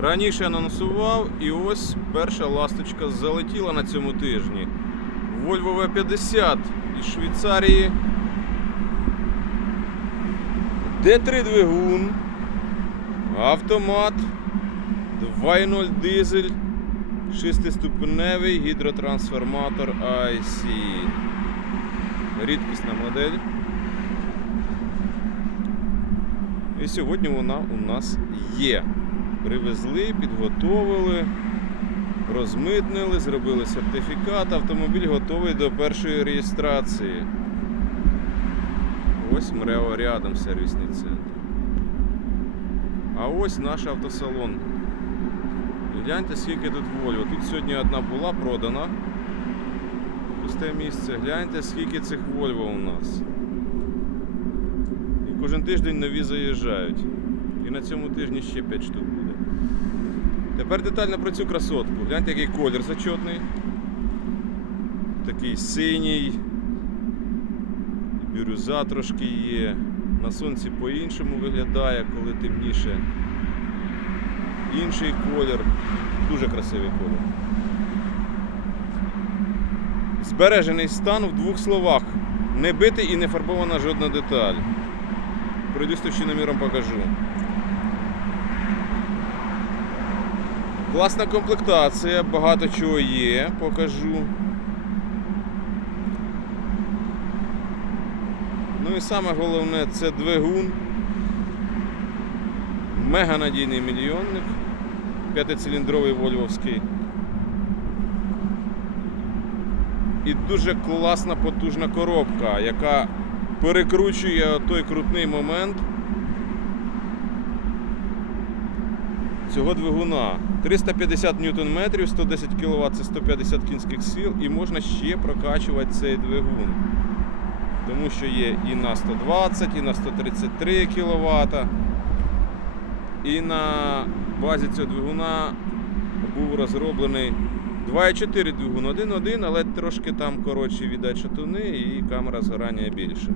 Раніше анонсував, і ось перша ласточка залетіла на цьому тижні. Volvo V50 із Швейцарії. D3 двигун, автомат, 2.0 дизель, 6-ступеневий гідротрансформатор IC. Рідкісна модель. І сьогодні вона у нас є. Привезли, підготовили, розмитнили, зробили сертифікат. Автомобіль готовий до першої реєстрації. Ось МРЕО рядом сервісний центр. А ось наш автосалон. Гляньте, скільки тут Volvo. Тут сьогодні одна була продана. Пусте місце. Гляньте, скільки цих Volvo у нас. І кожен тиждень нові заїжджають. І на цьому тижні ще 5 штук. Тепер детально про цю красотку. Гляньте, який колір зачетний. Такий синій. Бірюза трошки є. На сонці по-іншому виглядає, коли темніше. Інший колір. Дуже красивий колір. Збережений стан в двох словах. Не битий і не фарбована жодна деталь. Пройду товщиноміром покажу. Класна комплектація, багато чого є, покажу. Ну і саме головне це двигун. Мега надійний мільйонник. П'ятициліндровий вольвовський. І дуже класна потужна коробка, яка перекручує той крутний момент цього двигуна. 350 ньютон-метрів, 110 кВт це 150 кінських сил і можна ще прокачувати цей двигун. Тому що є і на 120, і на 133 кВт. І на базі цього двигуна був розроблений 2,4 двигун 1.1, але трошки там коротші віддать шатуни і камера згорання більше.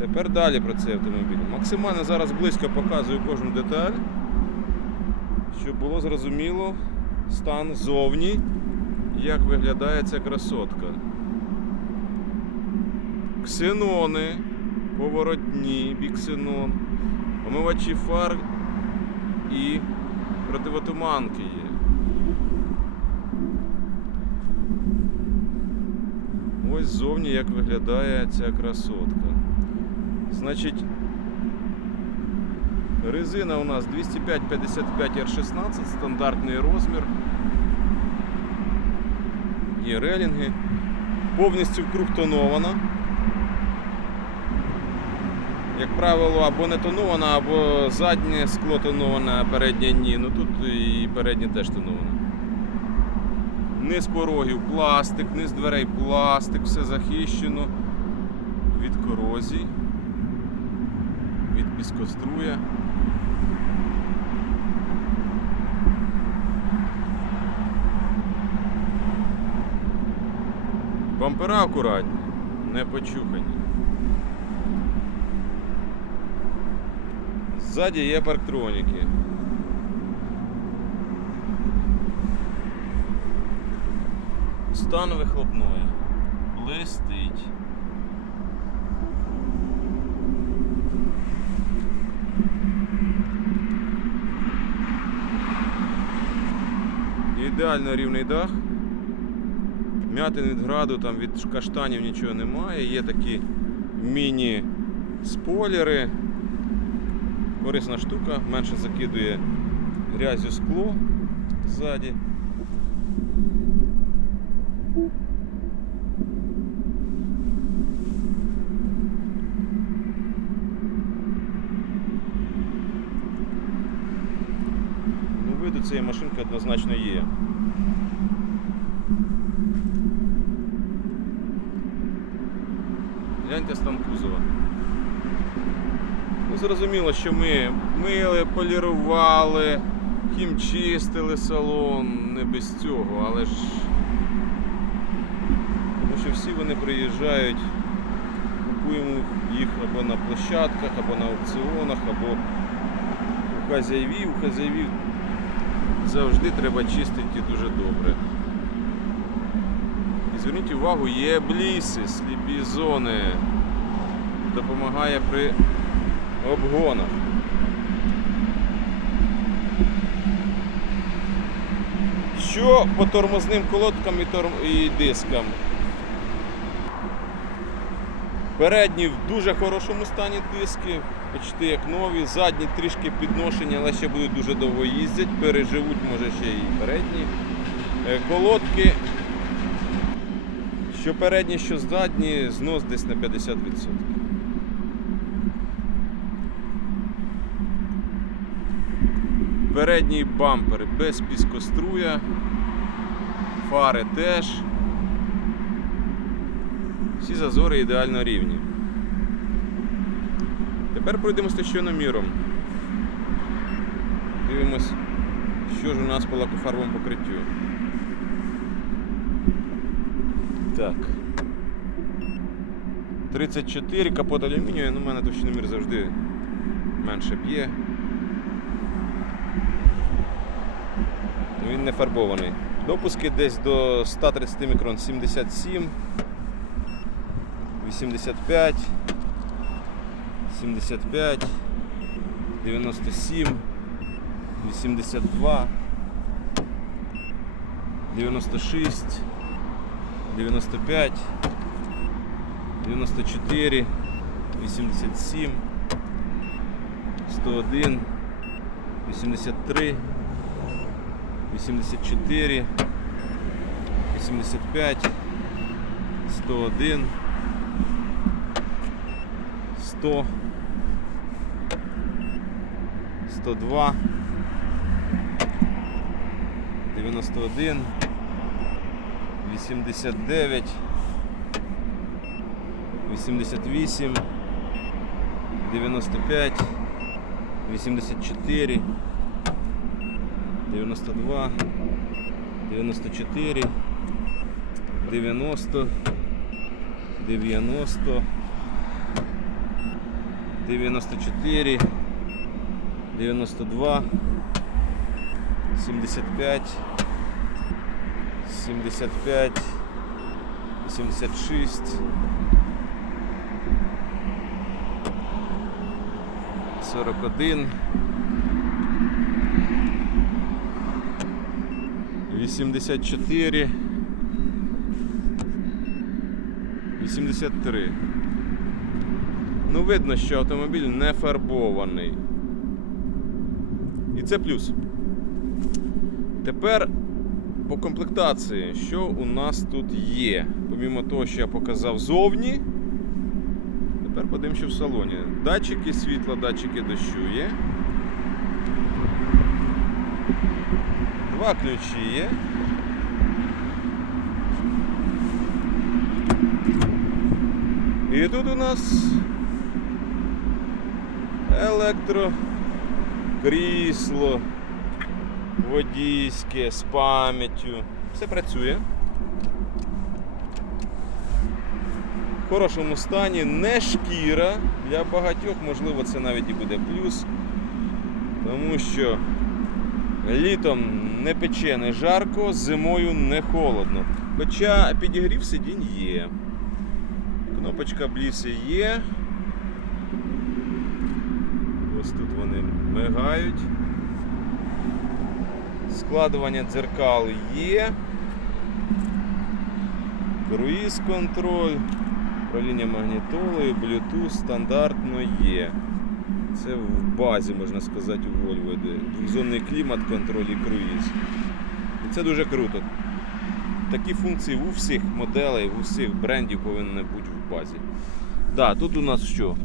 Тепер далі про цей автомобіль. Максимально зараз близько показую кожну деталь, щоб було зрозуміло стан зовні, як виглядає ця красотка. Ксенони, поворотні, біксенон, омивачі фар і противотуманки є. Ось зовні як виглядає ця красотка. Значить, резина у нас 205-55 R16, стандартний розмір. Є релінги. Повністю вкруг тонована. Як правило, або не тонована, або заднє скло тоноване, а переднє ні. Ну тут і переднє теж тоноване. Низ порогів пластик, низ дверей пластик, все захищено від корозій, від піскоструя. Бампера акуратні, не почухані. Ззаді є парктроніки. Стан вихлопної. Блистить. Ідеально рівний дах. М'ятин від граду, там від каштанів нічого немає. Є такі міні-спойлери. Корисна штука, менше закидує грязю скло ззаді. Ну, виду цієї машинки однозначно є. Гляньте стан кузова. Ну, зрозуміло, що ми мили, полірували, хімчистили салон, не без цього, але ж. Тому що всі вони приїжджають, купуємо їх або на площадках, або на аукціонах, або у хазяївів. У хазяївів завжди треба чистити дуже добре. Зверніть увагу, є бліси, сліпі зони. Допомагає при обгонах. Що по тормозним колодкам і, торм... і дискам? Передні в дуже хорошому стані диски, почти як нові, задні трішки підношені, але ще будуть дуже довго їздять, переживуть, може ще і передні. Е, Колодки, що передні, що задні, знос десь на 50%. Передній бампер без піскоструя, фари теж. Всі зазори ідеально рівні. Тепер пройдемося тещономіром. Дивимось, що ж у нас по лакофарбовому покриттю. Так. 34 капот алюмінію, ну в мене товщиномір завжди менше. Ну, Він не фарбований. Допуски десь до 130 мікрон 77. 85, 75, 97, 82, 96, 95, 94, 87, 101, 83, 84, 85, 101, 100, 102, 91, 89, 88, 95, 84, 92, 94, 90, 90, 94, 92, 75, 75, 76, 41, 84, 83. Ну, видно, що автомобіль не фарбований. І це плюс. Тепер по комплектації, що у нас тут є? Помімо того, що я показав зовні. Тепер подивимося в салоні. Датчики світла, датчики дощу є. Два ключі є. І тут у нас електрокрісло водійське з пам'яттю. Все працює. В хорошому стані, не шкіра. Для багатьох, можливо, це навіть і буде плюс. Тому що літом не пече, не жарко, зимою не холодно. Хоча підігрів сидінь є. Кнопочка бліси є. Ось тут вони мигають. Складування дзеркал є. Круїз контроль, управління магнітолою, Bluetooth стандартно є. Це в базі, можна сказати, у Volvo йде. Двохзонний клімат, контроль і круїз. І це дуже круто. Такі функції у всіх моделей, у всіх брендів повинні бути в базі. Да, тут у нас що?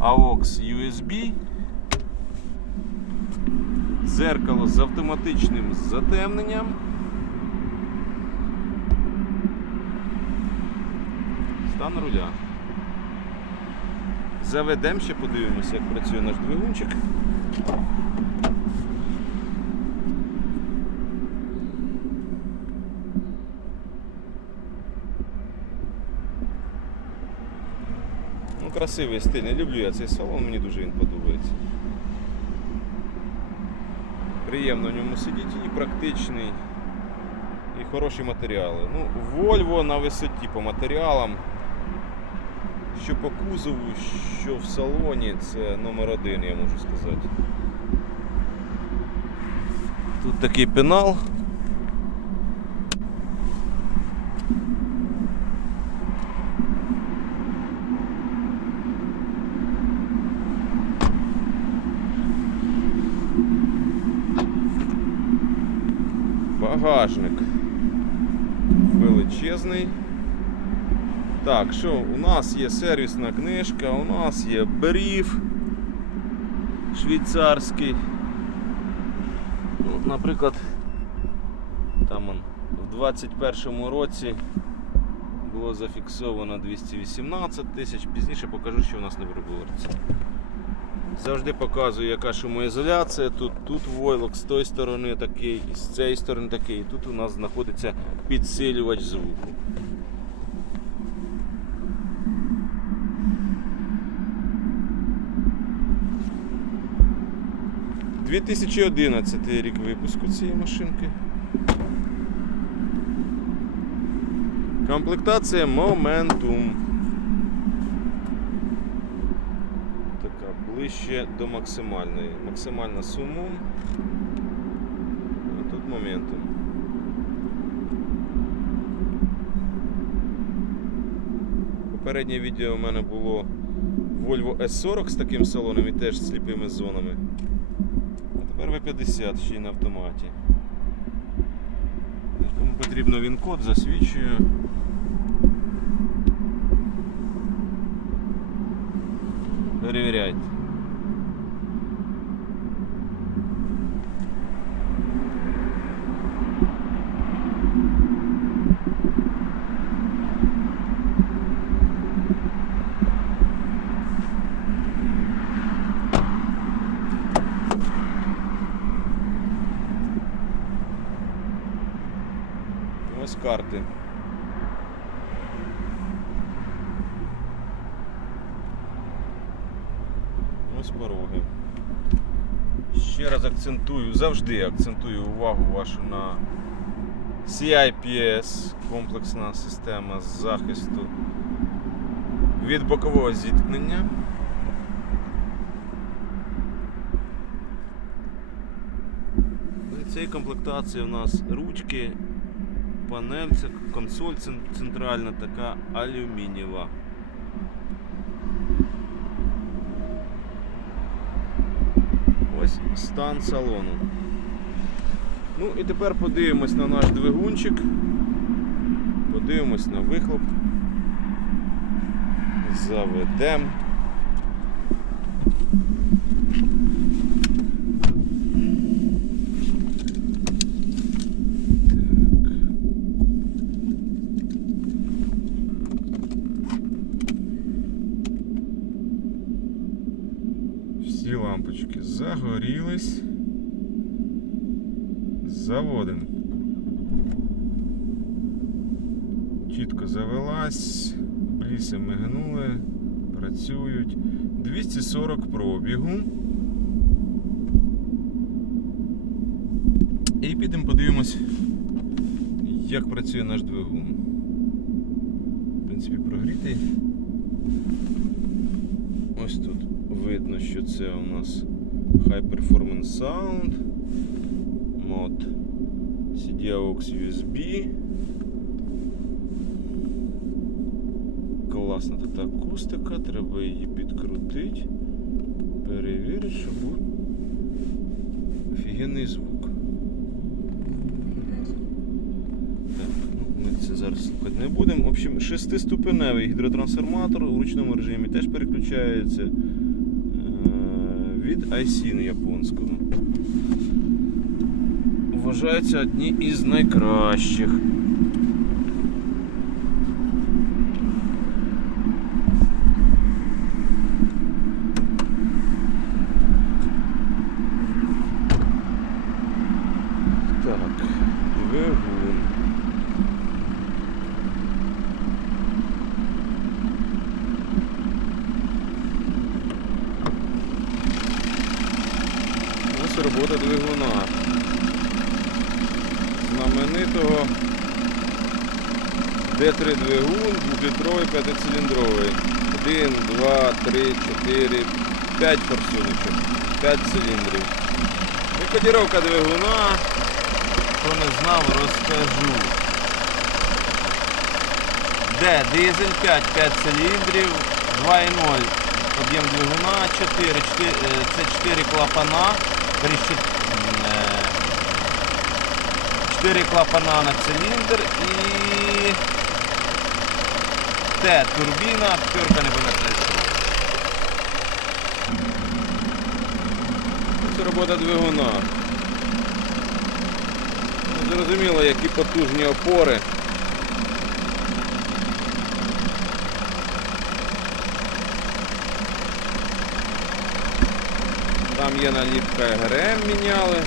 AUX USB. Дзеркало з автоматичним затемненням. Стан руля. Заведемо ще подивимося, як працює наш двигунчик. Ну, красивий стиль, не люблю я цей салон, мені дуже він подобається. Приємно в ньому сидіти і практичний, і хороші матеріали. Ну, Volvo на висоті по матеріалам. Що по кузову, що в салоні, це номер один, я можу сказати. Тут такий пенал. Багажник величезний. Так, що у нас є сервісна книжка, у нас є бриф швейцарський. Ну, наприклад, там он, в 21-му році було зафіксовано 218 тисяч, пізніше покажу, що у нас на приборці. Завжди показую, яка шумоізоляція. Тут, тут войлок з тої сторони такий, і з цієї сторони такий. І тут у нас знаходиться підсилювач звуку. – 2011 рік випуску цієї машинки. Комплектація Momentum. Така ближче до максимальної. Максимальна сумом. А тут Momentum. Попереднє відео у мене було Volvo S40 з таким салоном і теж сліпими зонами. А тепер V50 ще й на автоматі. Кому потрібно він код, засвідчую. Перевіряйте. Ось карти. Ось пороги. Ще раз акцентую, завжди акцентую увагу вашу на CIPS, комплексна система захисту від бокового зіткнення. Ну цієї комплектації у нас ручки, панель, це консоль центральна така алюмінієва. Ось стан салону. Ну і тепер подивимось на наш двигунчик. Подивимось на вихлоп. Заведемо. Всі лампочки загорілись. Заводимо. Чітко завелась, бліси мигнули, працюють. 240 пробігу. І підемо подивимось, як працює наш двигун. В принципі, прогрітий. Ось тут видно, що це у нас High Performance Sound, мод CD-AUX USB. Класна тут акустика, треба її підкрутити, перевірити, щоб був офігенний звук. Так, ну, ми це зараз слухати не будемо. В общем, шестиступеневий гідротрансформатор у ручному режимі теж переключається від Айсін японського. Вважаються одні із найкращих. Так, двигун. Ось робота двигуна. Знаменитого Д3 двигун, двохлітровий п'ятициліндровий. 1, 2, 3, 4, 5 форсуночок, 5 циліндрів. І кодіровка двигуна, хто не знав, розкажу. Де дизель 5, 5 циліндрів, 2,0 об'єм двигуна, 4, 4, е, це 4 клапана, 3, 4 клапана на циліндр і Т турбіна, п'ятерка не пам'ятаю. що. Це робота двигуна. Ну, Зрозуміло, які потужні опори. Там є наліпка ГРМ міняли.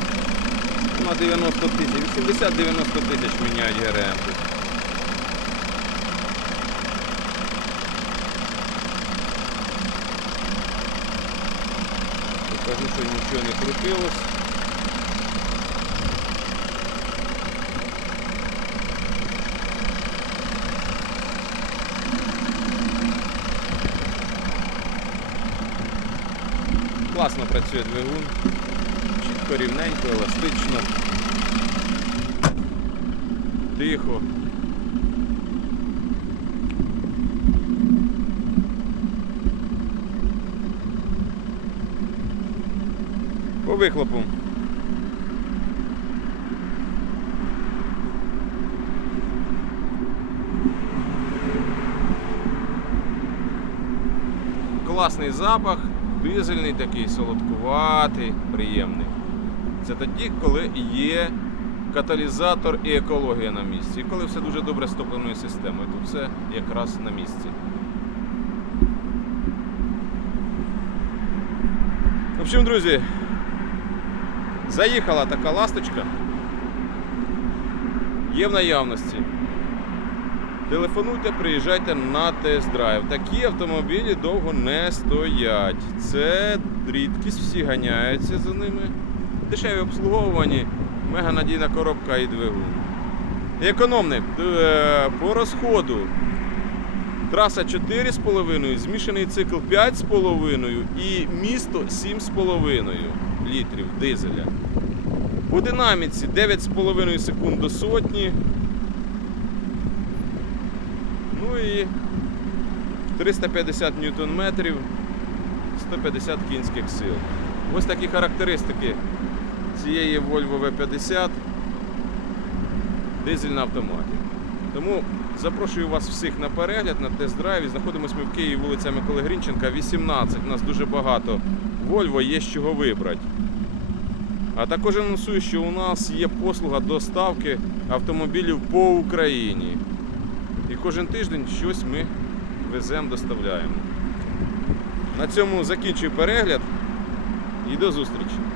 На 90 тисяч, 80-90 тисяч міняють ГРМ. Покажу, що нічого не крутилось. Класно працює двигун. Чітко, рівненько, еластично. Тихо. По вихлопу. Класний запах, дизельний такий, солодкуватий, приємний. Це тоді, коли є каталізатор і екологія на місці. І коли все дуже добре з топливною системою, то все якраз на місці. В общем, друзі, заїхала така ласточка. Є в наявності. Телефонуйте, приїжджайте на тест-драйв. Такі автомобілі довго не стоять. Це рідкість, всі ганяються за ними. Дешеві обслуговувані, мега надійна коробка і двигун. Економний. Е, По розходу. Траса 4,5, змішаний цикл 5,5 і місто 7,5 літрів дизеля. По динаміці 9,5 секунд до сотні. Ну і 350 ньютон метрів, 150 кінських сил. Ось такі характеристики цієї Volvo V50 дизель на автоматі. Тому запрошую вас всіх на перегляд, на тест-драйві. Знаходимося ми в Києві вулиця Миколи Грінченка, 18. У нас дуже багато Volvo, є з чого вибрати. А також анонсую, що у нас є послуга доставки автомобілів по Україні. І кожен тиждень щось ми веземо, доставляємо. На цьому закінчую перегляд і до зустрічі.